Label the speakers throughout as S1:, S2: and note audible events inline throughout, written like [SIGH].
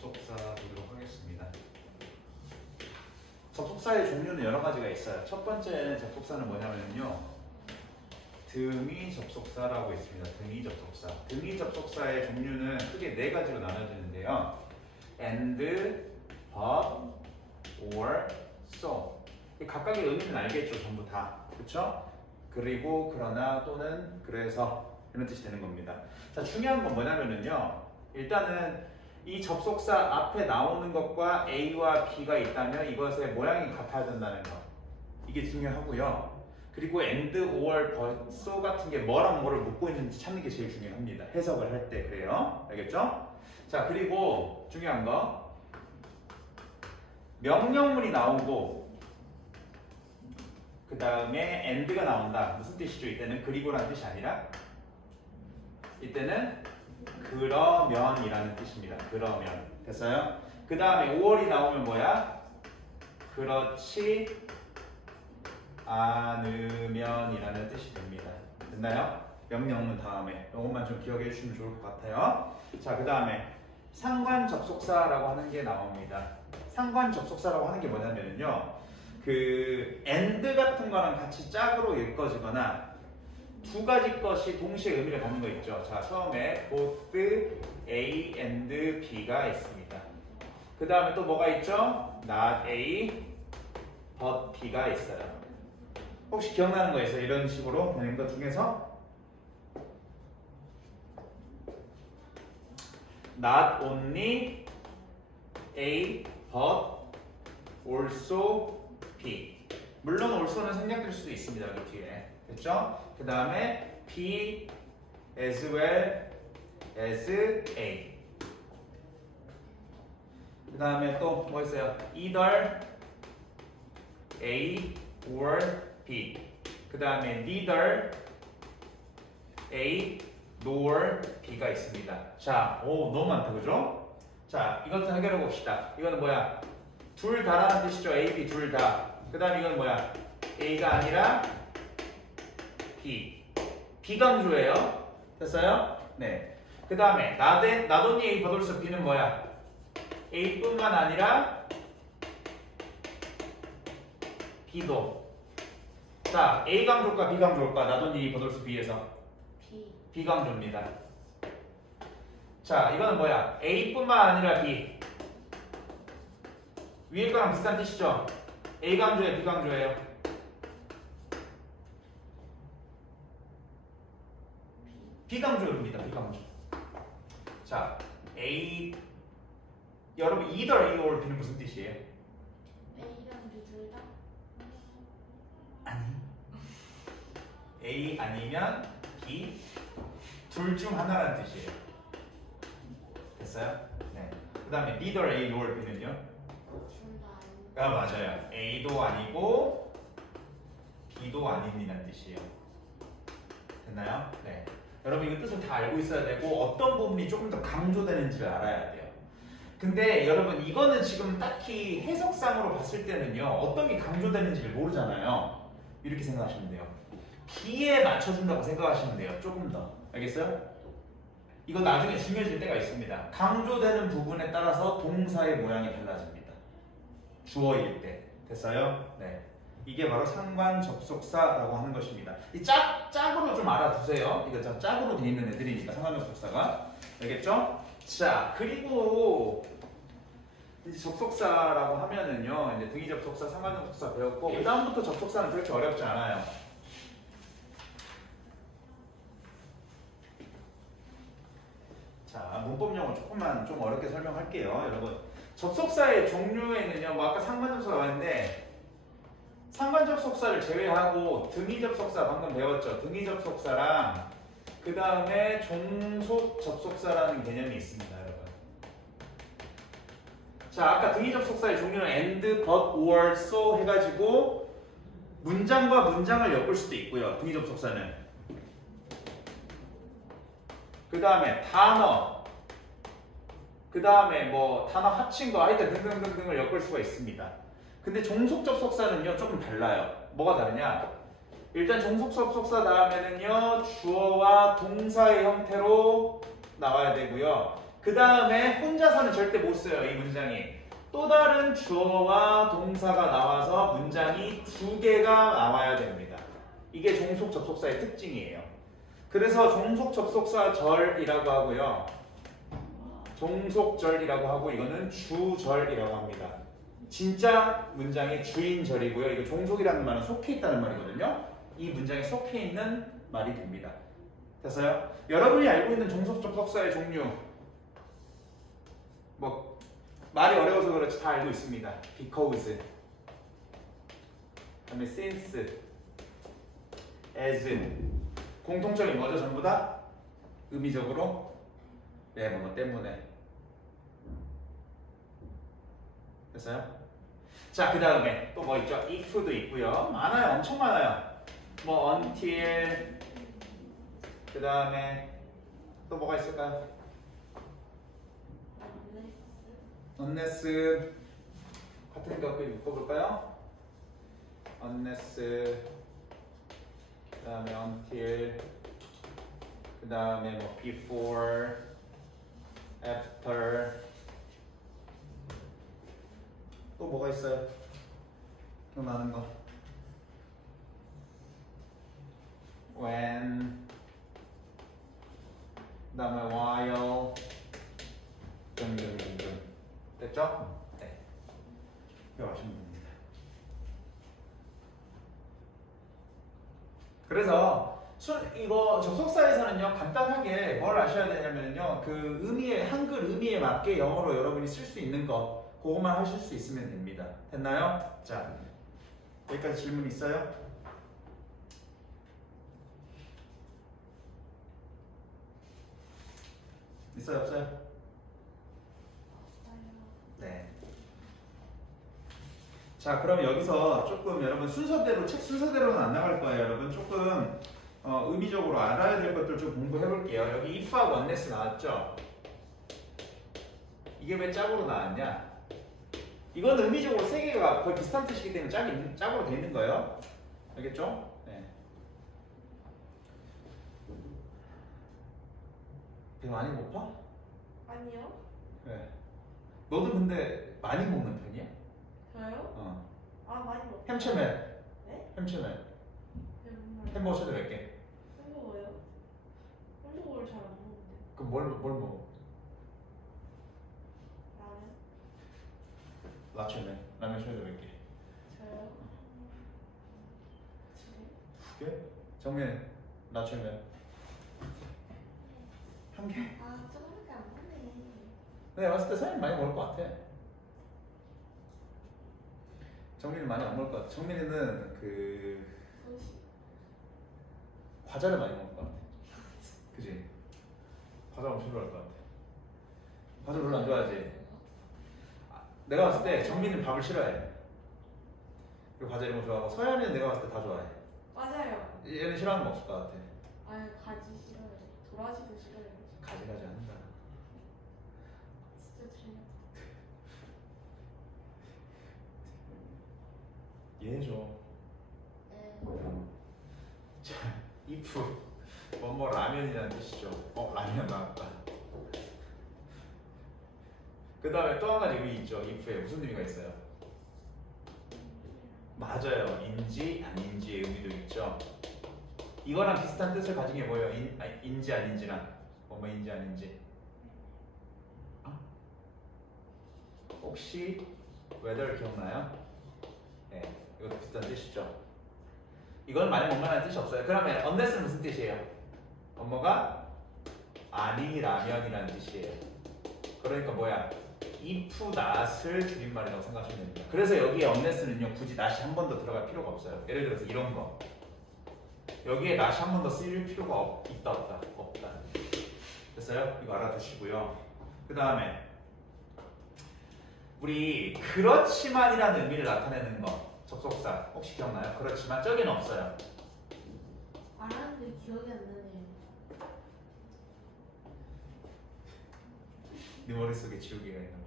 S1: 접속사 보도록 하겠습니다. 접속사의 종류는 여러 가지가 있어요. 첫 번째 접속사는 뭐냐면요. 등위 접속사라고 있습니다. 등위 접속사. 등위 접속사의 종류는 크게 네 가지로 나눠지는데요. and, but, or, so. 이 각각의 의미는 알겠죠, 전부 다. 그렇죠? 그리고 그러나 또는 그래서 이런 뜻이 되는 겁니다. 자, 중요한 건 뭐냐면은요. 일단은 이 접속사 앞에 나오는 것과 A와 B가 있다면 이것의 모양이 같아야 된다는 거. 이게 중요하고요. 그리고 and, or, but, so 같은 게 뭐랑 뭐를 묶고 있는지 찾는 게 제일 중요합니다. 해석을 할 때 그래요. 알겠죠? 자, 그리고 중요한 거. 명령문이 나오고 그 다음에 and가 나온다. 무슨 뜻이죠? 이때는 그리고라는 뜻이 아니라 이때는 그러면이라는 뜻입니다. 그러면 됐어요? 그 다음에 5월이 나오면 뭐야? 그렇지 않으면이라는 뜻이 됩니다. 됐나요? 명령문 다음에 이것만 좀 기억해 주시면 좋을 것 같아요. 자, 그 다음에 상관 접속사라고 하는 게 나옵니다. 상관 접속사라고 하는 게 뭐냐면요. 그 and 같은 거랑 같이 짝으로 읽어지거나 두 가지 것이 동시에 의미를 갖는 거 있죠. 자, 처음에 both A and B가 있습니다. 그 다음에 또 뭐가 있죠? not A, but B가 있어요. 혹시 기억나는 거 있어요? 이런 식으로 되는 것 중에서 not only A, but also B. 물론 also는 생략될 수도 있습니다. 여기 뒤에. 됐죠? 그 다음에 B as well as A. 그 다음에 또 뭐 있어요? either A or B. 그 다음에 neither A nor B가 있습니다. 자, 오 너무 많다, 그죠? 자, 이것도 해결해 봅시다. 이거는 뭐야? 둘 다라는 뜻이죠. A, B 둘 다. 그 다음 이건 뭐야? A가 아니라 B. 비강조예요. 됐어요? 네. 그 다음에 나대 나돈이 A 버돌스 B는 뭐야? A뿐만 아니라 B도. 자, A 강조일까 B 강조일까? 나돈이 A 버돌스 B에서
S2: B
S1: B 강조입니다. 자, 이거는 뭐야? A뿐만 아니라 B. 위에 거랑 비슷한 뜻이죠? A 강조예요, B 강조예요? 비강조입니다. 비강조. 자, A 여러분 either A or B는 무슨 뜻이에요?
S2: A랑 B 둘 다?
S1: 아니. A 아니면 B 둘 중 하나라는 뜻이에요. 됐어요? 네. 그다음에 neither A nor B는요?
S2: 둘다 아
S1: 맞아요. A도 아니고 B도 아닌이라는 뜻이에요. 됐나요? 네. 여러분 이거 뜻을 다 알고 있어야 되고 어떤 부분이 조금 더 강조되는지를 알아야 돼요. 근데 여러분 이거는 지금 딱히 해석상으로 봤을 때는요 어떤 게 강조되는지를 모르잖아요. 이렇게 생각하시면 돼요. B에 맞춰준다고 생각하시면 돼요. 조금 더 알겠어요? 이거 나중에 중요해질 때가 있습니다. 강조되는 부분에 따라서 동사의 모양이 달라집니다. 주어일 때 됐어요? 네. 이게 바로 상관 접속사라고 하는 것입니다. 이 짝, 짝으로 좀 알아두세요. 이거 자, 짝으로 돼 있는 애들이니까 상관 접속사가 알겠죠? 자 그리고 접속사라고 하면은요 이제 등위 접속사, 상관 접속사 배웠고 그 다음부터 접속사는 그렇게 어렵지 않아요. 자 문법 용어 조금만 좀 어렵게 설명할게요, 여러분. 접속사의 종류에는요, 뭐 아까 상관 접속사 왔는데 상관 접속사를 제외하고 등위 접속사 방금 배웠죠. 등위 접속사랑 그 다음에 종속 접속사라는 개념이 있습니다, 여러분. 자, 아까 등위 접속사의 종류는 and, but, or, so 해가지고 문장과 문장을 엮을 수도 있고요. 등위 접속사는. 그 다음에 단어, 그 다음에 뭐 단어 합친 거 하여튼 등등등등을 엮을 수가 있습니다. 근데 종속 접속사는요 조금 달라요. 뭐가 다르냐? 일단 종속 접속사 다음에는요 주어와 동사의 형태로 나와야 되고요. 그 다음에 혼자서는 절대 못 써요. 이 문장이. 또 다른 주어와 동사가 나와서 문장이 두 개가 나와야 됩니다. 이게 종속 접속사의 특징이에요. 그래서 종속 접속사 절이라고 하고요. 종속절이라고 하고 이거는 주절이라고 합니다. 진짜 문장의 주인절이고요. 이거 종속이라는 말은 속해 있다는 말이거든요. 이 문장에 속해 있는 말이 됩니다. 됐어요? 여러분이 알고 있는 종속 접속사의 종류 뭐 말이 어려워서 그렇지 다 알고 있습니다. because 그다음에 since as 공통점이 뭐죠? 전부 다 의미적으로 네, 뭐 때문에 됐어요? 자, 그 다음에 또 뭐 있죠? if도 있고요. 많아요, 엄청 많아요. 뭐 until 그 다음에 또 뭐가 있을까요? unless 같은 거 묶어볼까요? unless 그 다음에 until 그 다음에 뭐 before after 또 뭐가 있어요? 기억나는 거? When 그 다음에 while 등등등등 됐죠? 네. 기억하시면 됩니다. 그래서 순 이거 접속사에서는요 간단하게 뭘 아셔야 되냐면요 그 의미에 한글 의미에 맞게 영어로 여러분이 쓸 수 있는 거 그것만 하실 수 있으면 됩니다 됐나요? 자 여기까지 질문 있어요? 있어요 없어요? 네. 자, 그럼 여기서 조금 여러분 순서대로 책 순서대로는 안 나갈 거예요. 여러분 조금 어, 의미적으로 알아야 될 것들 좀 공부해 볼게요. 여기 if하고 unless 나왔죠? 이게 왜 짝으로 나왔냐? 이건 의미적으로 세 개가 거의 비슷한 뜻이기 때문에 짝이, 짝으로 돼 있는 거예요. 알겠죠? 네. 배 많이 고파?
S2: 아니요.
S1: 네. 너도 근데 많이 먹는 편이야?
S2: 저요?
S1: 어.
S2: 아 많이 먹.
S1: 햄치맨.
S2: 네?
S1: 햄치맨.
S2: 햄버거.
S1: 햄버거 최대 몇 개?
S2: 햄버거요? 햄버거를 잘 안 먹는데.
S1: 그럼 뭘, 뭘 먹어?
S2: 라면?
S1: 라면면. 라면 최대 몇 개?
S2: 저요? 두 개?
S1: 정면. 라면면. 한 개?
S2: 아 조금밖에 안 먹네.
S1: 내가 봤을 때 서현이 많이 먹을 것 같아. 정민이 많이 안 먹을 것 같아. 정민이는 그. 과자를 많이 먹을 것 같아. 그지? 과자 엄청 좋아할 것 같아. 과자 별로 안 좋아하지? 아, 내가 봤을 때 정민이는 밥을 싫어해. 그리고 과자 이런 거 좋아하고 서현이는 내가 봤을 때 다 좋아해.
S2: 맞아요.
S1: 얘는 싫어하는 거 없을 것 같아.
S2: 아유 가지 싫어요. 도라지도 싫어요.
S1: 가지가지 한다.
S2: 진짜 재밌다.
S1: 이해해줘.
S2: 네.
S1: 자, if 뭐뭐 라면이라는 뜻이죠. 어 라면 나왔다. 그 다음에 또 한 가지 의미 있죠. if에 무슨 의미가 있어요? 맞아요. 인지 아닌지의 의미도 있죠. 이거랑 비슷한 뜻을 가진 게 뭐예요? 인, 아, 인지 아닌지랑 뭐뭐인지 아닌지. 어? 혹시 whether 기억나요? 네, 이것도 비슷한 뜻이죠. 이건 많이 먹는다는 뜻이 없어요. 그러면 unless는 무슨 뜻이에요? 엄마가 아니라면이라는 뜻이에요. 그러니까 뭐야? If not을 줄임말이라고 생각하시면 됩니다. 그래서 여기에 unless는요 굳이 not이 한 번 더 들어갈 필요가 없어요. 예를 들어서 이런 거 여기에 not이 한 번 더 쓰일 필요가 없, 있다 없다 없다. 됐어요? 이거 알아두시고요. 그 다음에 우리 그렇지만이라는 의미를 나타내는 거 접속사 혹시 기억나요? 그렇지만 저기는 없어요.
S2: 말하는데 기억이 안 나네요.
S1: 네 머릿속에 지우개가 있는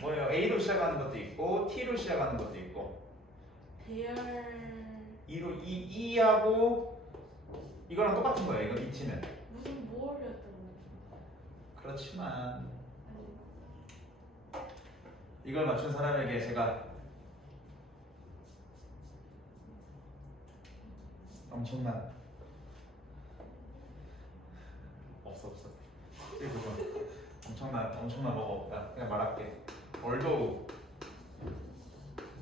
S1: 뭐예요? A로 시작하는 것도 있고 T로 시작하는 것도 있고
S2: 대열.
S1: 2로 E, E하고 이거랑 똑같은 거예요. 이거 ET는
S2: 무슨 거?
S1: 그렇지만 이걸 맞춘 사람에게 제가 엄청난 없어 없어 이거 엄청난 엄청난 뭐가 없다 그냥 말할게. 얼도우.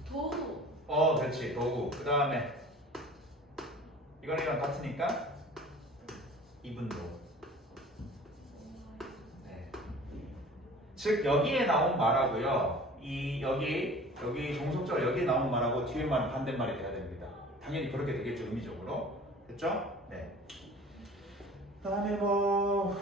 S2: 도우.
S1: 어 그렇지. 도구 그 다음에 이거랑 이거랑 같으니까 이분도 네. 즉 여기에 나온 말하고요. 이 여기 여기 종속절 여기에 나온 말하고 뒤에 말은 반대말이 돼야 됩니다. 당연히 그렇게 되겠죠 의미적으로. 됐죠? 네. 그다음에 뭐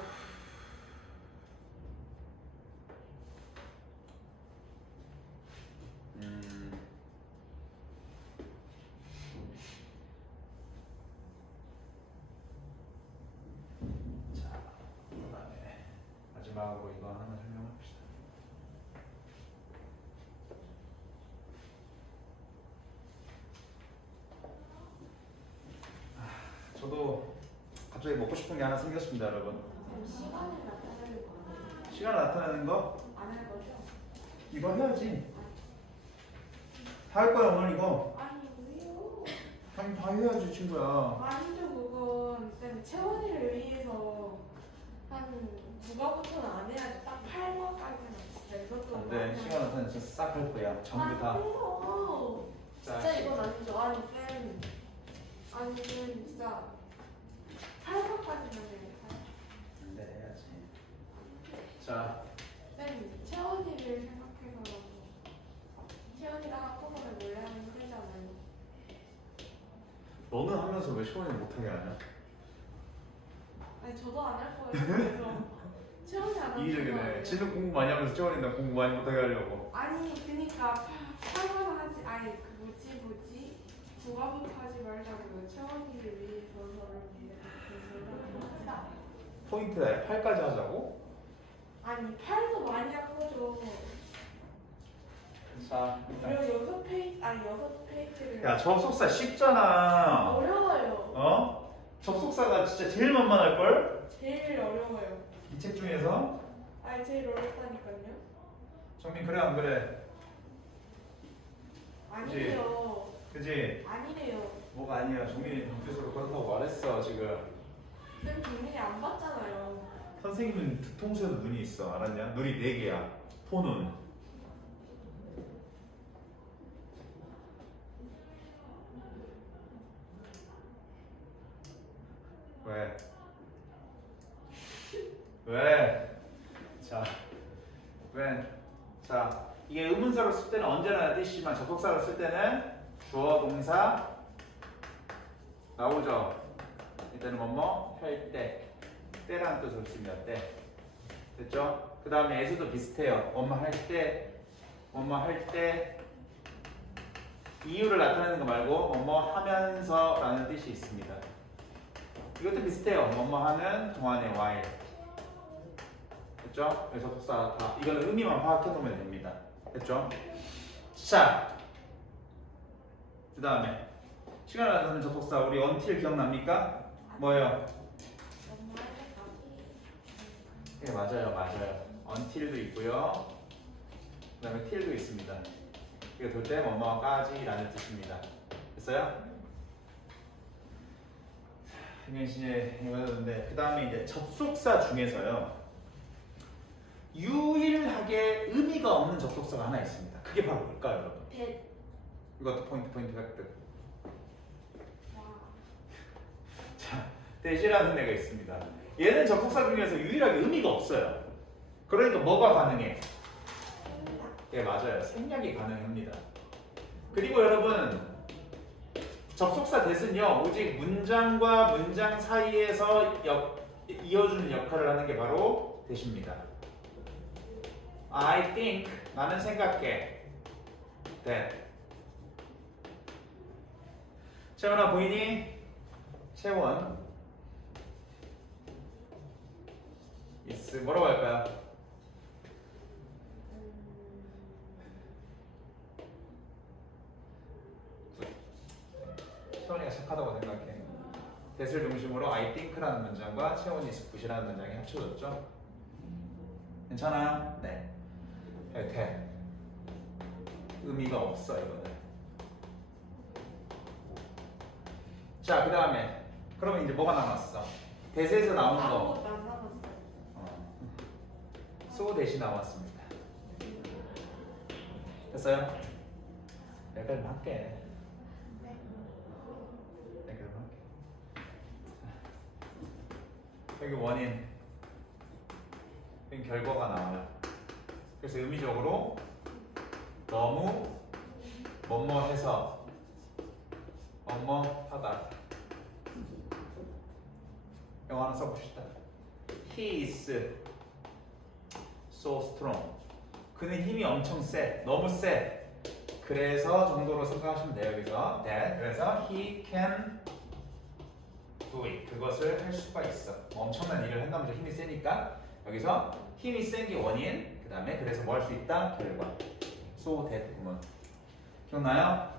S1: 갑자기 먹고 싶은 게 하나 생겼습니다, 여러분.
S2: 시간을 나타내는 거?
S1: 시간을 나타내는 거
S2: 안 할 거죠?
S1: 이거 해야지. 다 할 거야 오늘 이거.
S2: 아니 왜요?
S1: 당연히 다 해야지 친구야.
S2: 아니죠 그건 쌤 채원이를 위해서 한 9과부터는 안 해야지 딱 8과까지는 진짜
S1: 안돼 시간 나타내면 진짜 싹 할 거야. 전부 다.
S2: 아니요
S1: 자,
S2: 진짜 이건 아니죠 아니 쌤 아니 쌤 진짜 8과까지는 해요
S1: 네 해야지. 자.
S2: 쌤 채원이를 생각해서라도 채원이가 한꺼번에 몰래 하면 힘들잖아요
S1: 너는 하면서 왜 시원이 못하게 하냐?
S2: 아니 저도 안 할 거예요 그래서 채원이 안 하는
S1: 이기적이네. 지는 공부 많이 하면서 시원이 나 공부 많이 못하게 하려고.
S2: 아니 그니까 팔만 하지 아니 그 뭐지 뭐지 구화부터 하지 말자고 채원이를 위해서 저를 위해서
S1: 포인트에 8까지 하자고?
S2: 아니 팔도 많이 한 거죠
S1: 자.
S2: 무려 여섯 페이지 아니 여섯 페이지를
S1: 야 접속사 쉽잖아.
S2: 어려워요
S1: 어? 접속사가 진짜 제일 만만할 걸?
S2: 제일 어려워요
S1: 이 책 중에서.
S2: 아니 제일 어렵다니까요
S1: 정민 그래 안 그래?
S2: 아니에요
S1: 그지?
S2: 아니래요
S1: 뭐가 아니야. 정민이 교수로 그렇다고 말했어 지금.
S2: 쌤 국민이 안 봤잖아요
S1: 선생님은 뒤통수에도 눈이 있어. 알았냐? 눈이 네 개야. 포눈. 왜? 왜? 자, 왜? 자, 이게 의문사로 쓸 때는 언제나 뜻이지만 접속사로 쓸 때는 주어 동사 나오죠. 이때는 뭐뭐 할 때, 때라는 뜻으로 쓰면 때. 됐죠? 그 다음에 에서도 비슷해요. 뭐뭐 할 때, 뭐뭐 할 때. 이유를 나타내는 거 말고 뭐뭐 하면서 라는 뜻이 있습니다. 이것도 비슷해요. 뭐뭐 하는 동안의 while. 됐죠? 그래서 접속사 다 이거는 의미만 파악해 놓으면 됩니다. 됐죠? 자, 그 다음에 시간을 나타내는 접속사 우리 until 기억납니까? 뭐예요? 네 맞아요 맞아요 until도 있고요 그 다음에 till도 있습니다 이거 돌때 뭐뭐까지 라는 뜻입니다 됐어요? 행연신에 해봤는데 그 다음에 이제 접속사 중에서요 유일하게 의미가 없는 접속사가 하나 있습니다 그게 바로 뭘까요 여러분?
S2: 배
S1: 이것도 포인트 포인트 획득
S2: 와. [LAUGHS]
S1: 자, 대시라는 애가 있습니다. 얘는 접속사 중에서 유일하게 의미가 없어요. 그러니까 뭐가 가능해? 예, 맞아요. 생략이 가능합니다. 그리고 여러분, 접속사 대신요, 오직 문장과 문장 사이에서 역- 이어주는 역할을 하는 게 바로 대시입니다. I think, 나는 생각해. that. 채원아 보이니? 채원. is 뭐라고 할까요? 채원이가 착하다고 생각해. that을 중심으로 I think라는 문장과 채원이 is good이라는 문장이 합쳐졌죠. 괜찮아요? 네. 이렇게 의미가 없어 이거는. 자, 그 다음에 그러면 이제 뭐가 남았어? 대세에서 나오는 거.
S2: 아무것도 안 남았어요.
S1: 어. 소 대신 나왔습니다. 됐어요? 여기까지 할게.
S2: 네.
S1: 여기까지 할게. 여기 원인, 여기 결과가 나와요. 그래서 의미적으로 너무 뭐뭐해서 뭐뭐하다. 영어 하나 써봅시다. He is so strong. 그는 힘이 엄청 세, 너무 세. 그래서 정도로 생각하시면 돼요 여기서. 네, 그래서 he can do it. 그것을 할 수가 있어. 엄청난 일을 한다면 서 힘이 세니까 여기서 힘이 센 게 원인. 그 다음에 그래서 뭐 할 수 있다 결과. so that 구문. 기억나요?